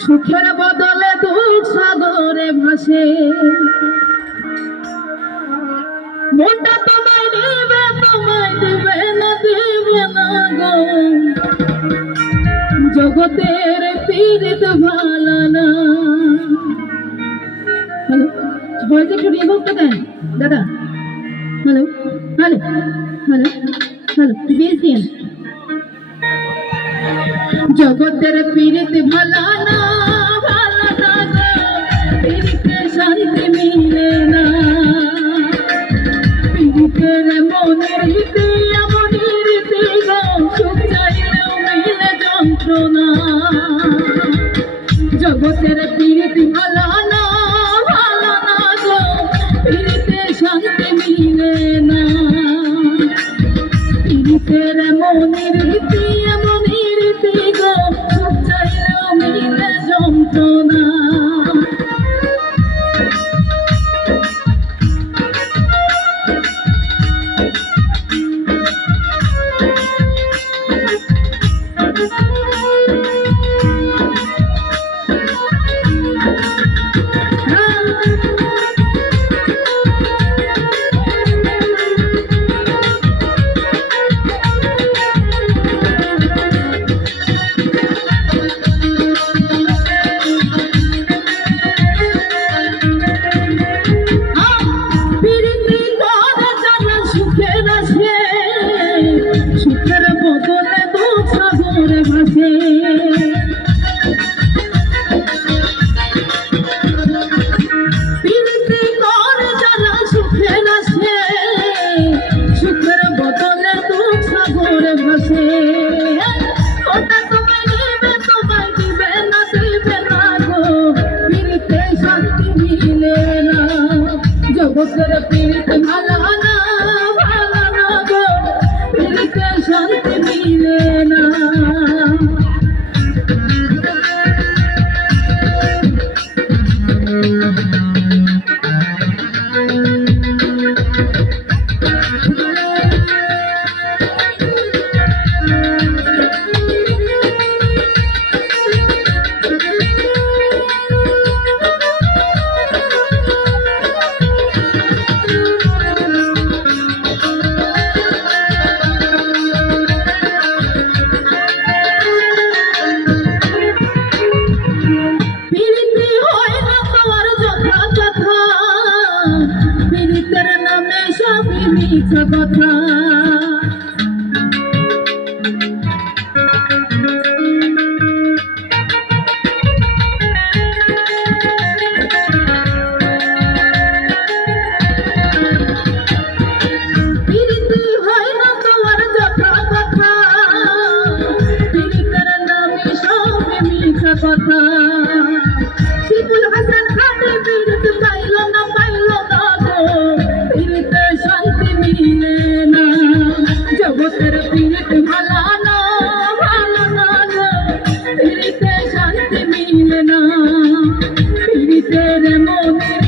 সুখের বদলে দুঃখ সাগরে ভাসে। মনটা তোমায় দিবে না দিবে না গো, জগতের পীড়িত ভালো না। হ্যালো, ভয়েস একটু রিমুভ করে দেন দাদা। হ্যালো হ্যালো হ্যালো হ্যালো, বেশিন জগতের পীড়িত ভালো না, ভালো না গো, পীড়িতে শান্তি মিলে না। পীড়িতের মনের রীতি এমনই রীতি গো, সুখ চাইলেও মিলে যন্ত্রণা। জগতের পীড়িত ভালো না, ভালো না গো, পীড়িতে শান্তি মিলে না। পীড়িতের মনের রীতি এমনই রীতি গো, সুখ চাইলেও মিলে যন্ত্রণা। সুখের বদলে দুঃখ সাগরে ভাসে। পীড়িতি করে যারা সুখের আসে, সুখের বদলে দুঃখ সাগরে ভাসে। ওটা তোমায় দিবে না দিবে না গো, পীড়িতে শান্তি মিলে না। জগতের পীড়িত ভালো না, ভালো না গো, পীড়িতে শান্তি মিলে না। পীড়িতের নামে সবই মিথ্যা কথা। পীড়িতি হয় না তোমার যথা কথা, পীড়িতের নামে সবই মিথ্যা কথা। শিবুল হাসান খানে পীড়িত পাইল না গো, পীড়িতে শান্তি মিলে না। জগতের পীড়িত ভালো না, ভালো না গো, পীড়িতে শান্তি মিলে না। পীড়িতের মনের